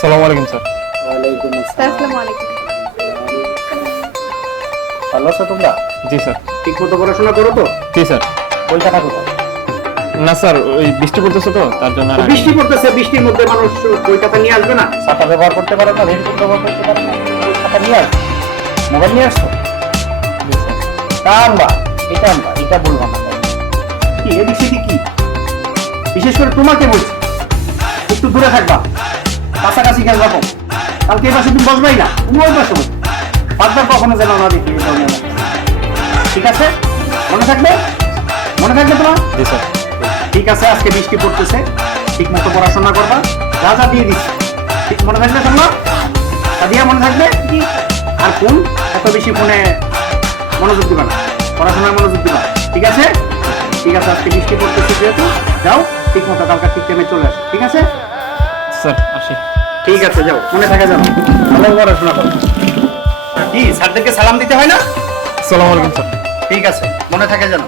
সালাম আলাইকুম স্যার। ওয়ালাইকুম আসসালাম। আসসালামু আলাইকুম। ভালো আছো তোমরা? জি স্যার। ঠিক মতো পড়াশোনা করো তো? জি স্যার। বইটা কোথায়? না স্যার ওই বৃষ্টি পড়তেছে তো তার জন্য আর বৃষ্টি পড়তেছে বৃষ্টির মধ্যে মানুষ বই খাতা নিয়ে আসবে না? ছাতা ব্যবহার করতে পারে না রেনকোট ব্যবহার করতে পারে না বই খাতা নিয়ে আসবে। মোবাইল নিয়ে আসছো? তা আনবা এটা আনবা এটা বলব না। কি এদিক সেদিক কি? বিশেষ করে তোমাকে বলছি একটু দূরে থাকবা। কাছাকাছি খেয়াল রাখো কালকে এবার তুমি বসবাই না তুমি ওই পাশে বসবে পাঁচবার কখনো যেন না দেখি। ঠিক আছে? মনে থাকবে? মনে থাকবে তোমার? জি স্যার। ঠিক আছে আজকে বৃষ্টি পড়তেছে ঠিক মতো পড়াশোনা করবা যা যা দিয়ে দিচ্ছি। ঠিক মনে থাকবে তোমরা? সাদিয়া মনে থাকবে? আর কোন এত বেশি ফোনে মনোযোগ দিবা না। পড়াশোনায় মনোযোগ দিবা ঠিক আছে? ঠিক আছে আজকে বৃষ্টি পড়তেছে যেহেতু যাও ঠিক মতো কালকে ঠিক টাইমে চলে আসো। ঠিক আছে? স্যার আসি। ঠিক আছে যাও মনে থাকে যাও ভালো পড়াশোনা করো কি স্যারদেরকে সালাম দিতে হয় না? সালাম আলাইকুম স্যার। ঠিক আছে মনে থাকে জানো